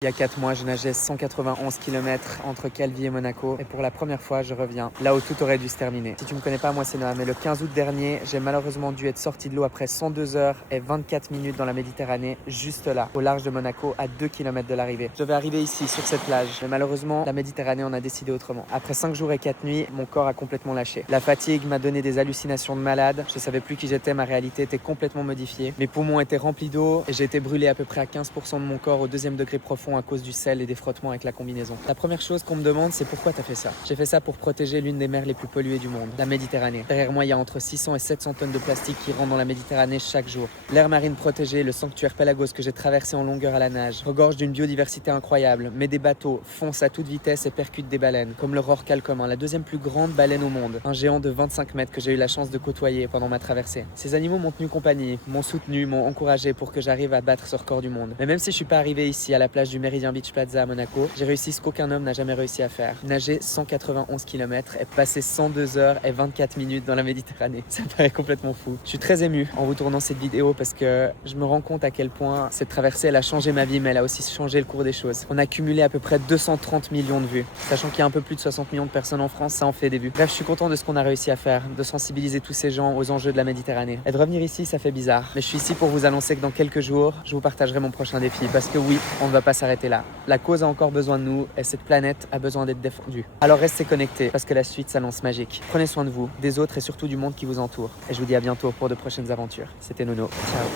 Il y a 4 mois, je nageais 191 km entre Calvi et Monaco et pour la première fois, je reviens là où tout aurait dû se terminer. Si tu me connais pas, moi c'est Noah, mais le 15 août dernier, j'ai malheureusement dû être sorti de l'eau après 102 heures et 24 minutes dans la Méditerranée, juste là, au large de Monaco, à 2 km de l'arrivée. Je devais arriver ici, sur cette plage, mais malheureusement, la Méditerranée en a décidé autrement. Après 5 jours et 4 nuits, mon corps a complètement lâché. La fatigue m'a donné des hallucinations de malade, je savais plus qui j'étais, ma réalité était complètement modifiée. Mes poumons étaient remplis d'eau et j'ai été brûlé à peu près à 15% de mon corps au 2e degré profond à cause du sel et des frottements avec la combinaison. La première chose qu'on me demande, c'est pourquoi t'as fait ça. J'ai fait ça pour protéger l'une des mers les plus polluées du monde, la Méditerranée. Derrière moi, il y a entre 600 et 700 tonnes de plastique qui rentrent dans la Méditerranée chaque jour. L'aire marine protégée, le sanctuaire Pelagos que j'ai traversé en longueur à la nage, regorge d'une biodiversité incroyable, mais des bateaux foncent à toute vitesse et percutent des baleines, comme le rorqual commun, la 2e plus grande baleine au monde, un géant de 25 mètres que j'ai eu la chance de côtoyer pendant ma traversée. Ces animaux m'ont tenu compagnie, m'ont soutenu, m'ont encouragé pour que j'arrive à battre ce record du monde. Mais même si je suis pas arrivé ici à la plage du Méridien Beach Plaza à Monaco, j'ai réussi ce qu'aucun homme n'a jamais réussi à faire. Nager 191 km et passer 102 heures et 24 minutes dans la Méditerranée. Ça paraît complètement fou. Je suis très ému en vous tournant cette vidéo parce que je me rends compte à quel point cette traversée, elle a changé ma vie, mais elle a aussi changé le cours des choses. On a cumulé à peu près 230 millions de vues. Sachant qu'il y a un peu plus de 60 millions de personnes en France, ça en fait des vues. Bref, je suis content de ce qu'on a réussi à faire, de sensibiliser tous ces gens aux enjeux de la Méditerranée. Et de revenir ici, ça fait bizarre. Mais je suis ici pour vous annoncer que dans quelques jours, je vous partagerai mon prochain défi. Parce que oui, on ne va pas s'arrêter là. La cause a encore besoin de nous et cette planète a besoin d'être défendue. Alors restez connectés parce que la suite s'annonce magique. Prenez soin de vous, des autres et surtout du monde qui vous entoure. Et je vous dis à bientôt pour de prochaines aventures. C'était Nono. Ciao.